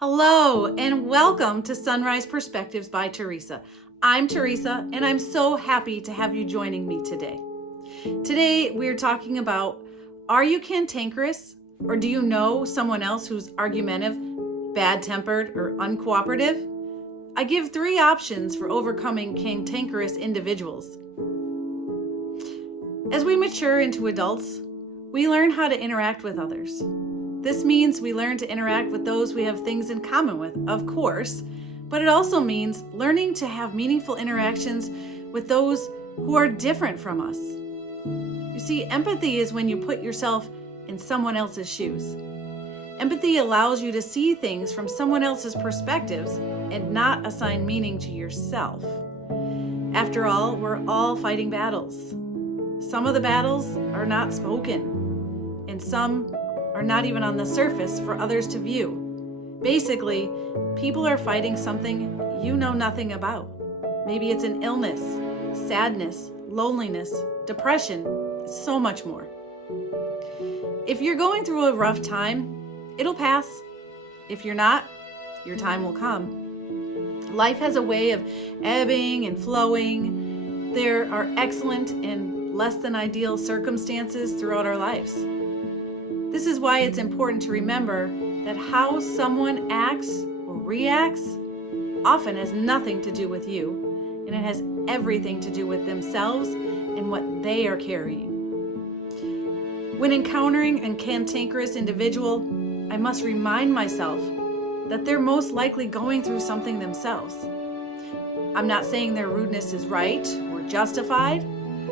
Hello, and welcome to Sunrise Perspectives by Teresa. I'm Teresa, and I'm so happy to have you joining me today. Today, we're talking about, are you cantankerous, or do you know someone else who's argumentative, bad-tempered, or uncooperative? I give 3 options for overcoming cantankerous individuals. As we mature into adults, we learn how to interact with others. This means we learn to interact with those we have things in common with, of course, but it also means learning to have meaningful interactions with those who are different from us. You see, empathy is when you put yourself in someone else's shoes. Empathy allows you to see things from someone else's perspectives and not assign meaning to yourself. After all, we're all fighting battles. Some of the battles are not spoken, and some are not even on the surface for others to view. Basically, people are fighting something you know nothing about. Maybe it's an illness, sadness, loneliness, depression, so much more. If you're going through a rough time, it'll pass. If you're not, your time will come. Life has a way of ebbing and flowing. There are excellent and less than ideal circumstances throughout our lives. This is why it's important to remember that how someone acts or reacts often has nothing to do with you, and it has everything to do with themselves and what they are carrying. When encountering a cantankerous individual, I must remind myself that they're most likely going through something themselves. I'm not saying their rudeness is right or justified,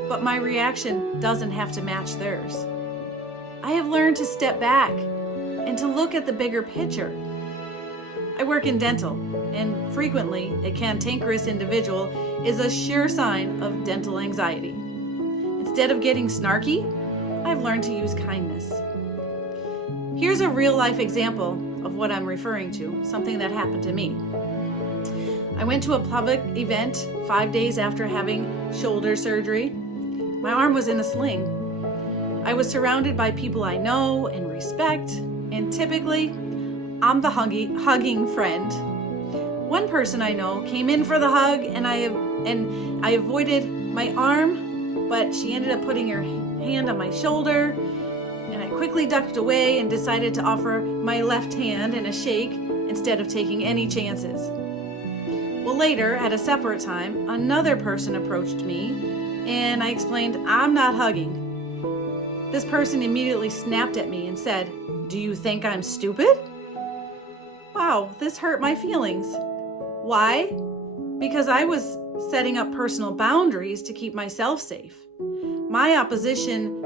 but my reaction doesn't have to match theirs. I have learned to step back and to look at the bigger picture. I work in dental, and frequently a cantankerous individual is a sure sign of dental anxiety. Instead of getting snarky, I've learned to use kindness. Here's a real-life example of what I'm referring to, something that happened to me. I went to a public event 5 days after having shoulder surgery. My arm was in a sling. I was surrounded by people I know and respect, and typically, I'm the hugging friend. One person I know came in for the hug, and I avoided my arm, but she ended up putting her hand on my shoulder, and I quickly ducked away and decided to offer my left hand in a shake instead of taking any chances. Well, later, at a separate time, another person approached me, and I explained, I'm not hugging. This person immediately snapped at me and said, "Do you think I'm stupid?" Wow, this hurt my feelings. Why? Because I was setting up personal boundaries to keep myself safe. My opposition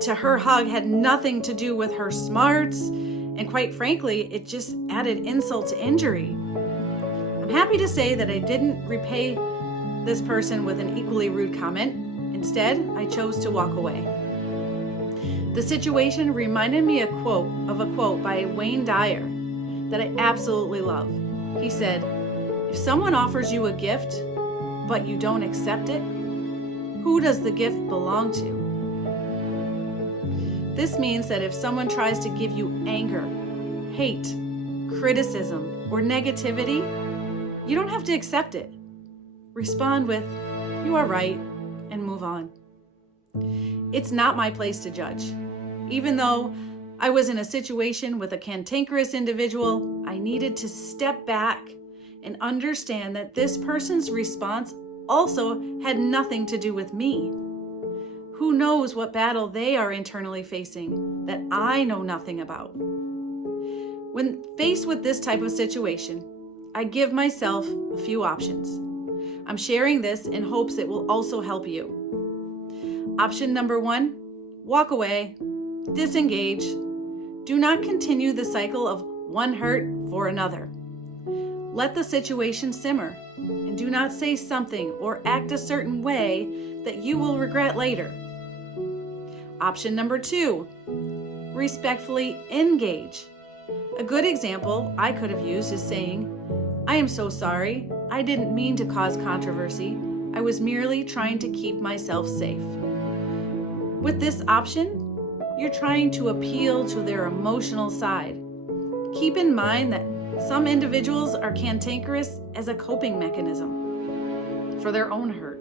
to her hug had nothing to do with her smarts, and quite frankly, it just added insult to injury. I'm happy to say that I didn't repay this person with an equally rude comment. Instead, I chose to walk away. The situation reminded me of a quote by Wayne Dyer that I absolutely love. He said, "If someone offers you a gift, but you don't accept it, who does the gift belong to?" This means that if someone tries to give you anger, hate, criticism, or negativity, you don't have to accept it. Respond with, "You are right," and move on. It's not my place to judge. Even though I was in a situation with a cantankerous individual, I needed to step back and understand that this person's response also had nothing to do with me. Who knows what battle they are internally facing that I know nothing about? When faced with this type of situation, I give myself a few options. I'm sharing this in hopes it will also help you. Option number 1, walk away, disengage. Do not continue the cycle of one hurt for another. Let the situation simmer, and do not say something or act a certain way that you will regret later. Option number 2, respectfully engage. A good example I could have used is saying, "I am so sorry. I didn't mean to cause controversy. I was merely trying to keep myself safe." With this option, you're trying to appeal to their emotional side. Keep in mind that Some individuals are cantankerous as a coping mechanism for their own hurt.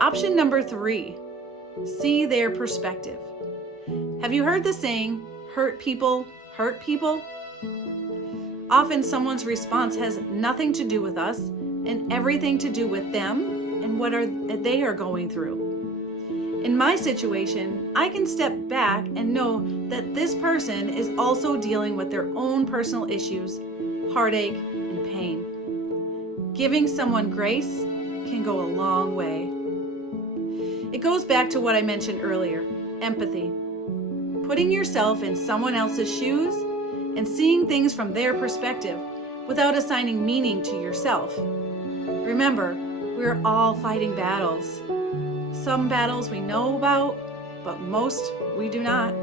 Option number 3, see their perspective. Have you heard the saying, hurt people hurt people? Often someone's response has nothing to do with us and everything to do with them and what they are going through. In my situation, I can step back and know that this person is also dealing with their own personal issues, heartache, and pain. Giving someone grace can go a long way. It goes back to what I mentioned earlier, empathy. Putting yourself in someone else's shoes and seeing things from their perspective without assigning meaning to yourself. Remember, we're all fighting battles. Some battles we know about, but most we do not.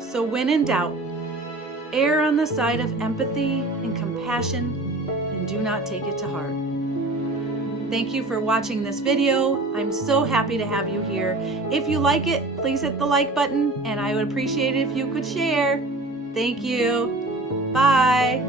So when in doubt, err on the side of empathy and compassion and do not take it to heart. Thank you for watching this video. I'm so happy to have you here. If you like it, please hit the like button, and I would appreciate it if you could share. Thank you. Bye.